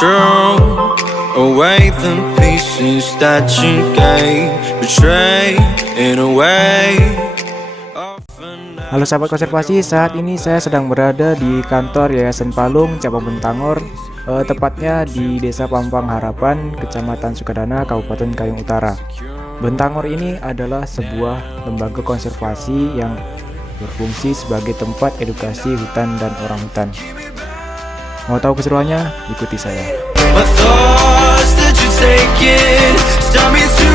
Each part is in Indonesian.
throw away the pieces that you gave, betray in a way. Halo sahabat konservasi, saat ini saya sedang berada di kantor Yayasan Palung Cabang Bentangor, tepatnya di Desa Pampang Harapan, Kecamatan Sukadana, Kabupaten Kayong Utara. Bentangor ini adalah sebuah lembaga konservasi yang berfungsi sebagai tempat edukasi hutan dan orang hutan. Mau tahu keseruannya? Ikuti saya. My thoughts that you're taking stop me to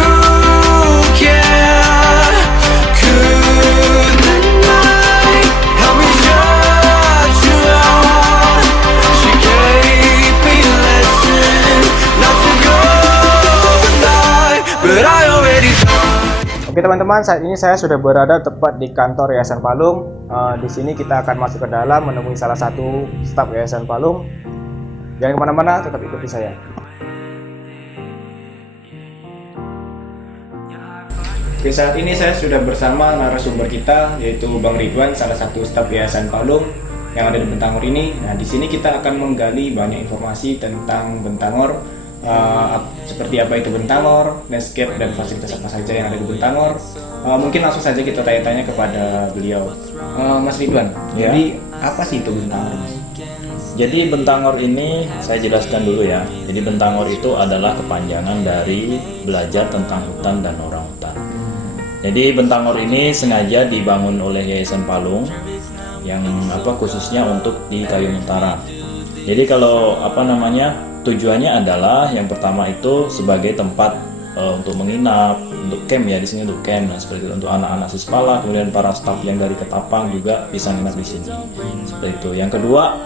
care. Could the night help me shut you out? She gave me a lesson not to go and lie, but I already know. Oke teman-teman, saat ini saya sudah berada tepat di kantor Yayasan Palung. Di sini kita akan masuk ke dalam menemui salah satu staf Yayasan Palung. Jangan kemana-mana, tetap ikuti saya. Oke, saat ini saya sudah bersama narasumber kita, yaitu Bang Ridwan, salah satu staf Yayasan Palung yang ada di Bentangor ini. Nah, di sini kita akan menggali banyak informasi tentang Bentangor, seperti apa itu Bentangor, landscape dan fasilitas apa saja yang ada di Bentangor. Mungkin langsung saja kita tanya-tanya kepada beliau. Mas Ridwan, Ya. jadi apa sih itu Bentangor, Mas? Jadi Bentangor ini saya jelaskan dulu ya. Jadi Bentangor itu adalah kepanjangan dari belajar tentang hutan dan orang hutan. Jadi Bentangor ini sengaja dibangun oleh Yayasan Palung yang khususnya untuk di Kayong Utara. Jadi kalau tujuannya adalah yang pertama itu sebagai tempat untuk menginap, untuk camp ya, di sini untuk camp. Nah, seperti itu untuk anak-anak Sispala, kemudian para staf yang dari Ketapang juga bisa menginap di sini. Seperti itu. Yang kedua,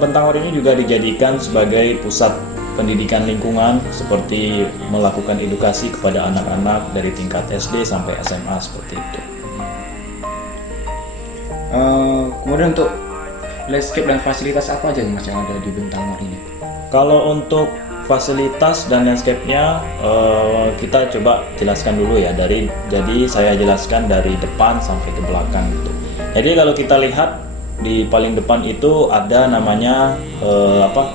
Bentangor ini juga dijadikan sebagai pusat pendidikan lingkungan, seperti melakukan edukasi kepada anak-anak dari tingkat SD sampai SMA seperti itu. Kemudian untuk landscape dan fasilitas apa aja Mas yang ada di Bentangor ini? Kalau untuk fasilitas dan landscape-nya kita coba jelaskan dulu ya. Jadi saya jelaskan dari depan sampai ke belakang gitu. Jadi kalau kita lihat di paling depan itu ada namanya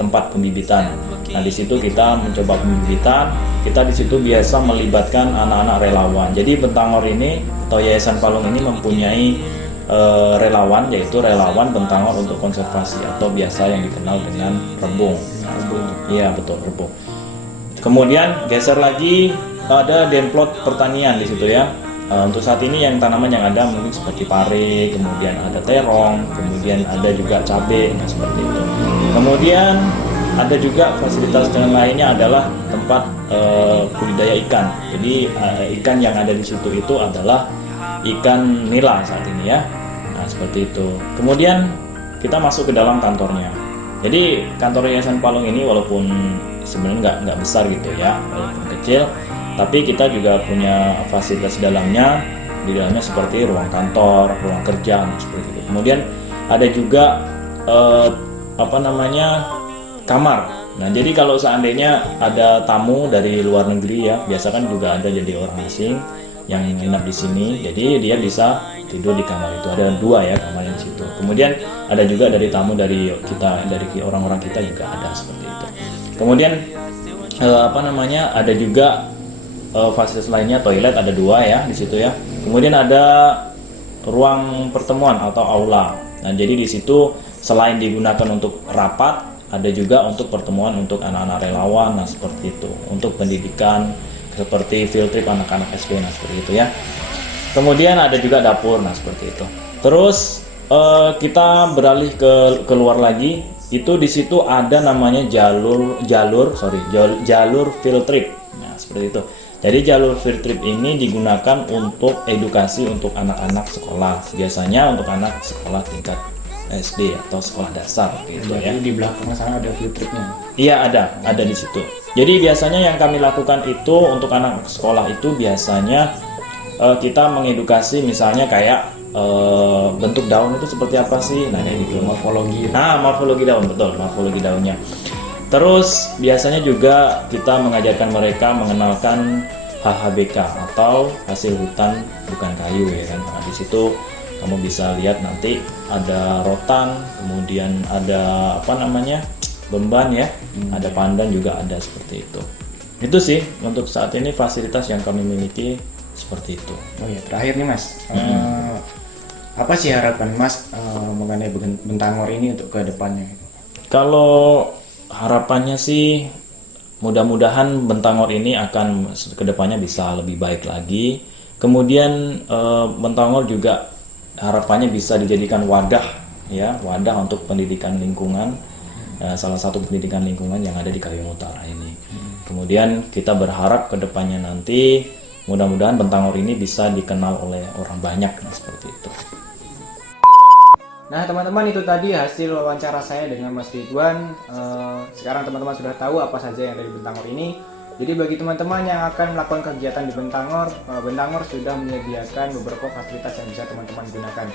tempat pembibitan. Nah, di situ kita mencoba pembibitan. Kita di situ biasa melibatkan anak-anak relawan. Jadi Bentangor ini atau Yayasan Palung ini mempunyai relawan, yaitu relawan Bentangor untuk konservasi atau biasa yang dikenal dengan rebung. Iya, betul, rebung. Kemudian geser lagi ada demplot pertanian di situ ya. Untuk saat ini yang tanaman yang ada mungkin seperti pare, kemudian ada terong, kemudian ada juga cabai, nah seperti itu. Kemudian ada juga fasilitas yang lainnya adalah tempat budidaya ikan. Jadi ikan yang ada di situ itu adalah ikan nila saat ini ya. Nah seperti itu. Kemudian kita masuk ke dalam kantornya. Jadi kantor Yayasan Palung ini walaupun sebenarnya nggak besar gitu ya, walaupun kecil, tapi kita juga punya fasilitas di dalamnya seperti ruang kantor, ruang kerja, seperti itu. Kemudian ada juga kamar. Nah, jadi kalau seandainya ada tamu dari luar negeri ya, biasa kan juga ada jadi orang asing yang menginap di sini. Jadi dia bisa tidur di kamar itu. Ada 2 ya kamarnya di situ. Kemudian ada juga dari tamu dari kita, dari orang-orang kita juga ada seperti itu. Kemudian ada juga fasilitas lainnya, toilet ada 2 ya di situ ya. Kemudian ada ruang pertemuan atau aula. Nah, jadi di situ selain digunakan untuk rapat, ada juga untuk pertemuan untuk anak-anak relawan, nah seperti itu. Untuk pendidikan seperti field trip anak-anak SD, nah seperti itu ya. Kemudian ada juga dapur, nah seperti itu. Terus kita beralih ke keluar lagi, itu di situ ada namanya jalur field trip. Nah, seperti itu. Jadi jalur field trip ini digunakan untuk edukasi untuk anak-anak sekolah. Biasanya untuk anak sekolah tingkat SD atau sekolah dasar gitu ya. Di belakang sana ada field tripnya. Iya, ada di situ. Jadi biasanya yang kami lakukan itu untuk anak sekolah itu biasanya kita mengedukasi misalnya kayak bentuk daun itu seperti apa sih? Nah, kayak gitu. Morfologi. Nah, morfologi daun, betul, morfologi daunnya. Terus biasanya juga kita mengajarkan mereka mengenalkan HHBK atau hasil hutan bukan kayu ya kan. Nah, di situ kamu bisa lihat nanti ada rotan, kemudian ada beban ya, ada pandan juga ada seperti itu. Itu sih untuk saat ini fasilitas yang kami miliki seperti itu. Oh ya, terakhir nih Mas, apa sih harapan Mas mengenai Bentangor ini untuk ke depannya? Kalau harapannya sih mudah-mudahan Bentangor ini akan kedepannya bisa lebih baik lagi. Kemudian Bentangor juga harapannya bisa dijadikan wadah ya, wadah untuk pendidikan lingkungan, salah satu pendidikan lingkungan yang ada di Kayong Utara ini. Kemudian kita berharap kedepannya nanti mudah-mudahan Bentangor ini bisa dikenal oleh orang banyak seperti itu. Nah teman-teman, itu tadi hasil wawancara saya dengan Mas Ridwan. Sekarang teman-teman sudah tahu apa saja yang ada di Bentangor ini. Jadi bagi teman-teman yang akan melakukan kegiatan di Bentangor, Bentangor sudah menyediakan beberapa fasilitas yang bisa teman-teman gunakan.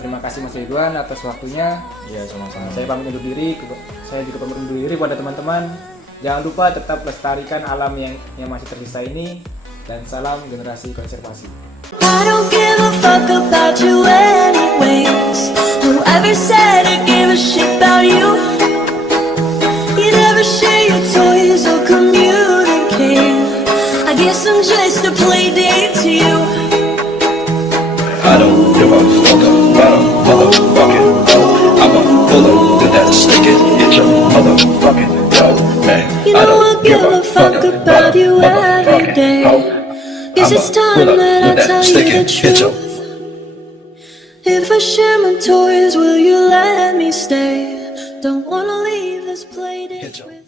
Terima kasih Mas Ridwan atas waktunya. Ya, sama-sama. Saya pamit undur diri. Saya juga pamit undur diri pada teman-teman. Jangan lupa tetap lestarikan alam yang masih tersisa ini. Dan salam generasi konservasi. I don't give a fuck about you anyways. Whoever said I give a shit about you? You never share your toys or communicate. I guess I'm just a play date to you. I don't give a fuck about a motherfucking hoe. I'm a bullet to that stick it, hit your motherfucking toe, man. You know I give a fuck about you every day. Guess it's time that I tell you the truth. If I share my toys, will you let me stay? Don't wanna leave this play date with